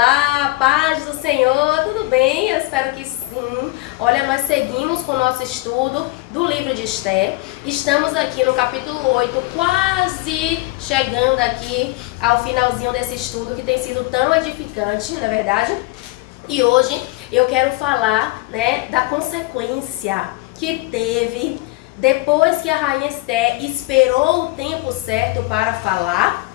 Olá, paz do Senhor, tudo bem? Eu espero que sim. Olha, nós seguimos com o nosso estudo do livro de Esther. Estamos aqui no capítulo 8, quase chegando aqui ao finalzinho desse estudo que tem sido tão edificante, não é verdade? E hoje eu quero falar, da consequência que teve depois que a rainha Esther esperou o tempo certo para falar,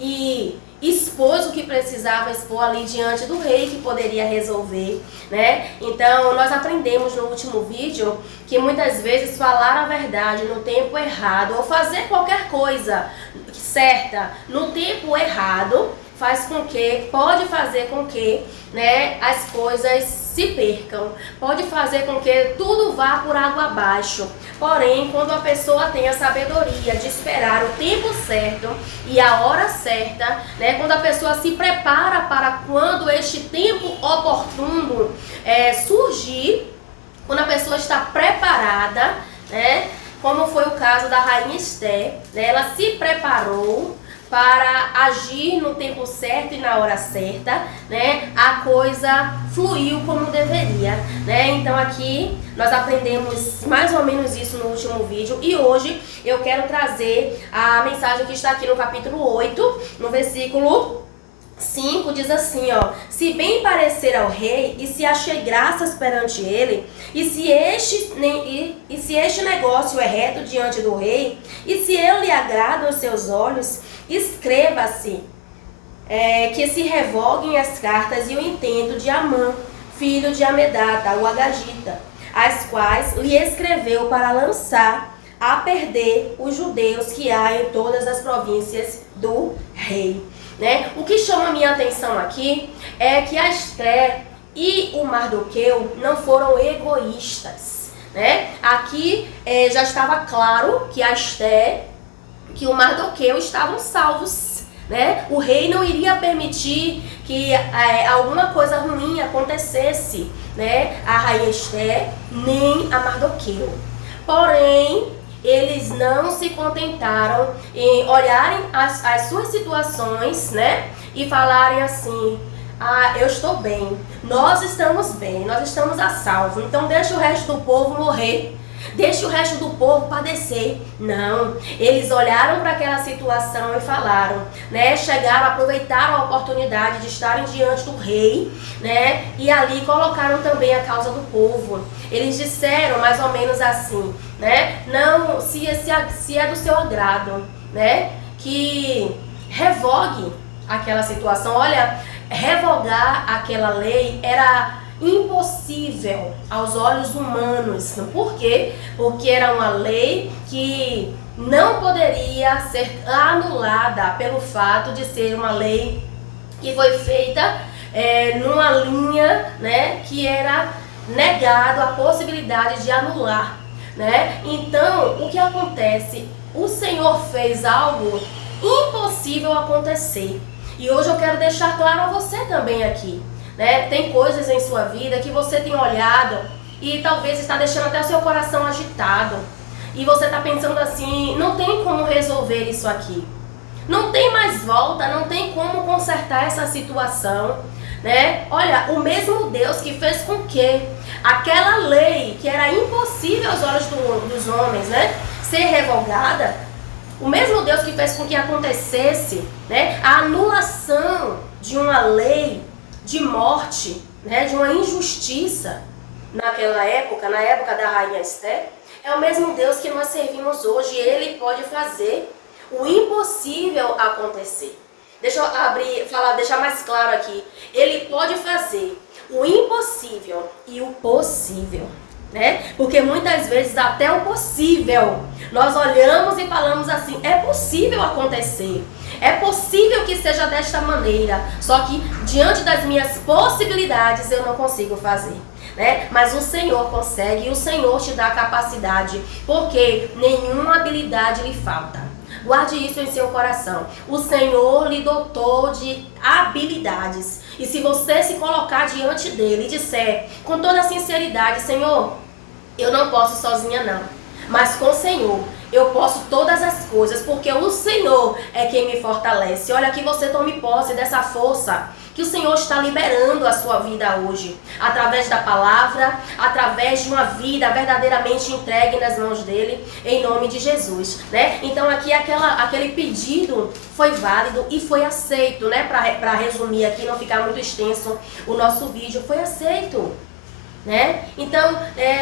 e expôs o que precisava expor ali diante do rei, que poderia resolver, Então, nós aprendemos no último vídeo que muitas vezes falar a verdade no tempo errado ou fazer qualquer coisa certa no tempo errado pode fazer com que, as coisas se percam, pode fazer com que tudo vá por água abaixo. Porém, quando a pessoa tem a sabedoria de esperar o tempo certo e a hora certa, quando a pessoa se prepara para quando este tempo oportuno surgir, quando a pessoa está preparada, como foi o caso da rainha Esther, ela se preparou para agir no tempo certo e na hora certa, a coisa fluiu como deveria, Então aqui nós aprendemos mais ou menos isso no último vídeo e hoje eu quero trazer a mensagem que está aqui no capítulo 8, no versículo 5, diz assim, se bem parecer ao rei e se achei graças perante ele, e se este negócio é reto diante do rei, e se eu lhe agrado aos seus olhos, escreva-se que se revoguem as cartas e o intento de Amã, filho de Amedata, o Agagita, as quais lhe escreveu para lançar a perder os judeus que há em todas as províncias do rei. O que chama a minha atenção aqui é que a Esther e o Mardoqueu não foram egoístas, Aqui já estava claro que a Esther, que o Mardoqueu estavam salvos, O rei não iria permitir que alguma coisa ruim acontecesse, A rainha Esther nem a Mardoqueu. Porém, eles não se contentaram em olharem as suas situações, e falarem assim, eu estou bem, nós estamos a salvo, então deixa o resto do povo morrer, deixa o resto do povo padecer. Não, eles olharam para aquela situação e falaram, chegaram, aproveitaram a oportunidade de estarem diante do rei, e ali colocaram também a causa do povo. Eles disseram mais ou menos assim, não, se é do seu agrado, que revogue aquela situação. Olha, revogar aquela lei era impossível aos olhos humanos. Por quê? Porque era uma lei que não poderia ser anulada pelo fato de ser uma lei que foi feita numa linha, que era negado a possibilidade de anular, Então, o que acontece? O Senhor fez algo impossível acontecer. E hoje eu quero deixar claro a você também aqui, Tem coisas em sua vida que você tem olhado e talvez está deixando até o seu coração agitado. E você está pensando assim, não tem como resolver isso aqui. Não tem mais volta, não tem como consertar essa situação, Olha, o mesmo Deus que fez com que aquela lei que era impossível aos olhos dos homens, ser revogada, o mesmo Deus que fez com que acontecesse, a anulação de uma lei de morte, de uma injustiça naquela época, na época da rainha Esther, é o mesmo Deus que nós servimos hoje. Ele pode fazer o impossível acontecer. Deixa eu deixar mais claro aqui. Ele pode fazer o impossível e o possível, Porque muitas vezes até o possível nós olhamos e falamos assim, é possível acontecer, é possível que seja desta maneira, só que diante das minhas possibilidades eu não consigo fazer, Mas o Senhor consegue e o Senhor te dá capacidade, porque nenhuma habilidade lhe falta. Guarde isso em seu coração. O Senhor lhe dotou de habilidades. E se você se colocar diante dele e disser com toda a sinceridade, Senhor, eu não posso sozinha não, mas com o Senhor Eu posso todas as coisas, porque o Senhor é quem me fortalece. Olha, que você tome posse dessa força que o Senhor está liberando a sua vida hoje, através da palavra, através de uma vida verdadeiramente entregue nas mãos dele, em nome de Jesus, né? Então aqui aquele pedido foi válido e foi aceito, né? Para resumir aqui, não ficar muito extenso o nosso vídeo, foi aceito. Né? Então,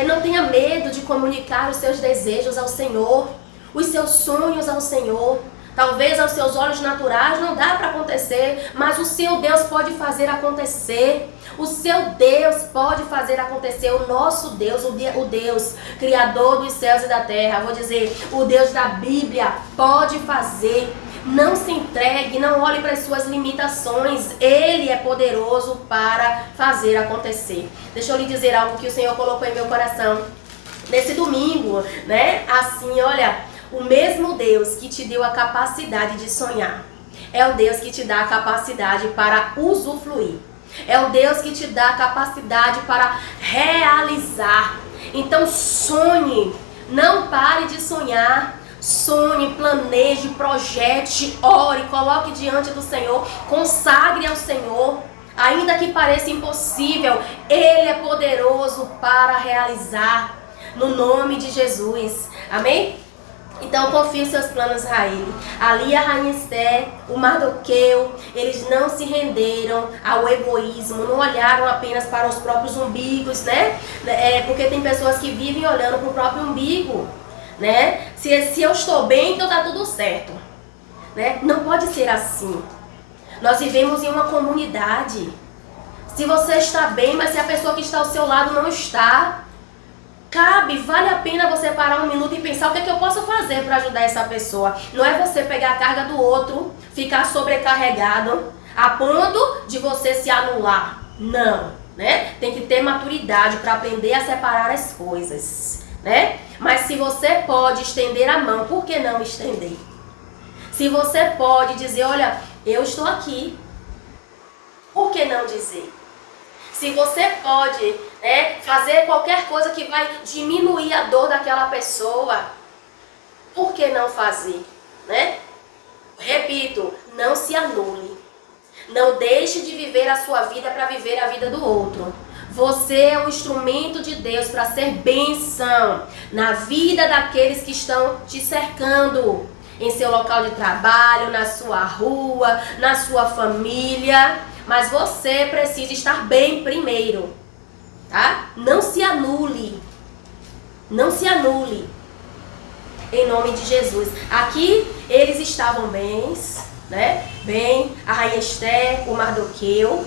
não tenha medo de comunicar os seus desejos ao Senhor, os seus sonhos ao Senhor. Talvez aos seus olhos naturais não dá para acontecer, mas o seu Deus pode fazer acontecer. O seu Deus pode fazer acontecer. O nosso Deus, o Deus Criador dos céus e da terra, vou dizer, o Deus da Bíblia pode fazer. Não se entregue, não olhe para as suas limitações. Ele é poderoso para fazer acontecer. Deixa eu lhe dizer algo que o Senhor colocou em meu coração nesse domingo, né? Assim, olha, o mesmo Deus que te deu a capacidade de sonhar é o Deus que te dá a capacidade para usufruir. É o Deus que te dá a capacidade para realizar. Então sonhe, não pare de sonhar. Sonhe, planeje, projete, ore, coloque diante do Senhor, consagre ao Senhor. Ainda que pareça impossível, Ele é poderoso para realizar, no nome de Jesus. Amém? Então confie os seus planos a Ele. Ali a rainha Esther, o Mardoqueu, eles não se renderam ao egoísmo, não olharam apenas para os próprios umbigos, né? Porque tem pessoas que vivem olhando para o próprio umbigo, né? Se eu estou bem, então tá tudo certo, né? Não pode ser assim. Nós vivemos em uma comunidade. Se você está bem, mas se a pessoa que está ao seu lado não está, vale a pena você parar um minuto e pensar o que é que eu posso fazer para ajudar essa pessoa. Não é você pegar a carga do outro, ficar sobrecarregado, a ponto de você se anular. Não, né? Tem que ter maturidade para aprender a separar as coisas, né? Mas se você pode estender a mão, por que não estender? Se você pode dizer, olha, eu estou aqui, por que não dizer? Se você pode, né, fazer qualquer coisa que vai diminuir a dor daquela pessoa, por que não fazer, né? Repito, não se anule. Não deixe de viver a sua vida para viver a vida do outro. Você é um instrumento de Deus para ser bênção na vida daqueles que estão te cercando, em seu local de trabalho, na sua rua, na sua família. Mas você precisa estar bem primeiro, tá? Não se anule. Não se anule. Em nome de Jesus. Aqui eles estavam bens, né? Bem, a rainha Esther, o Mardoqueu.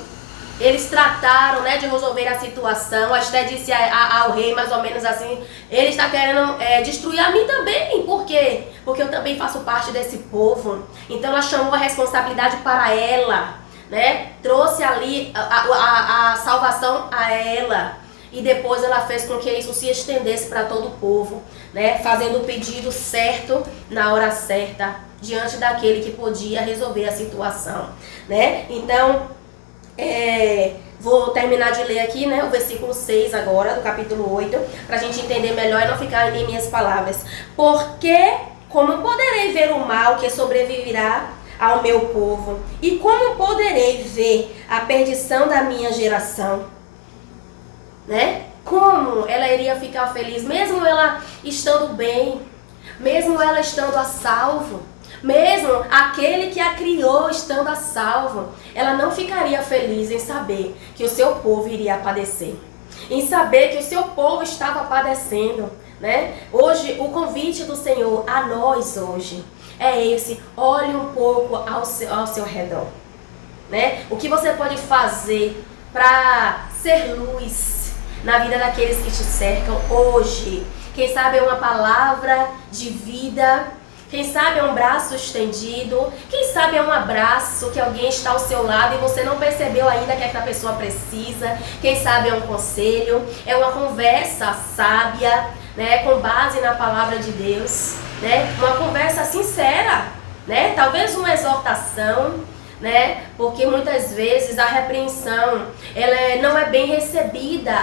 Eles trataram, né, de resolver a situação. A Esther disse ao rei mais ou menos assim, ele está querendo destruir a mim também. Por quê? Porque eu também faço parte desse povo. Então ela chamou a responsabilidade para ela, né? Trouxe ali a salvação a ela. E depois ela fez com que isso se estendesse para todo o povo, né? Fazendo o pedido certo na hora certa, diante daquele que podia resolver a situação, né? Então, vou terminar de ler aqui, né, o versículo 6 agora, do capítulo 8, para a gente entender melhor e não ficar em minhas palavras. Porque como poderei ver o mal que sobreviverá ao meu povo? E como poderei ver a perdição da minha geração? Né? Como ela iria ficar feliz, mesmo ela estando bem, mesmo ela estando a salvo? Mesmo aquele que a criou estando a salvo, ela não ficaria feliz em saber que o seu povo iria padecer, em saber que o seu povo estava padecendo, né? Hoje, o convite do Senhor a nós hoje é esse: olhe um pouco ao seu redor, né? O que você pode fazer para ser luz na vida daqueles que te cercam hoje? Quem sabe é uma palavra de vida. Quem sabe é um braço estendido, quem sabe é um abraço que alguém está ao seu lado e você não percebeu ainda que essa pessoa precisa. Quem sabe é um conselho, é uma conversa sábia, né, com base na palavra de Deus, né, uma conversa sincera, né, talvez uma exortação, né, porque muitas vezes a repreensão ela não é bem recebida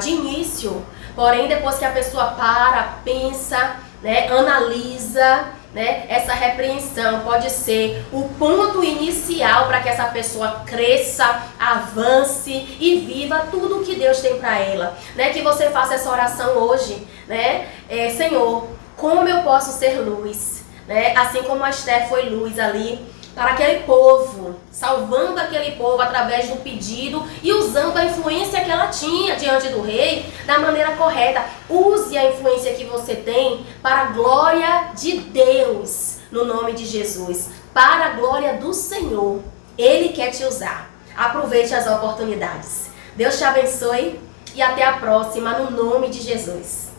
de início, porém depois que a pessoa para, pensa, né, analisa, né, essa repreensão pode ser o ponto inicial para que essa pessoa cresça, avance e viva tudo o que Deus tem para ela, né? Que você faça essa oração hoje, né? Senhor, como eu posso ser luz, né? Assim como a Esther foi luz ali para aquele povo, salvando aquele povo através do pedido e usando a influência que ela tinha diante do rei da maneira correta. Use a influência que você tem para a glória de Deus, no nome de Jesus, para a glória do Senhor. Ele quer te usar. Aproveite as oportunidades. Deus te abençoe e até a próxima, no nome de Jesus.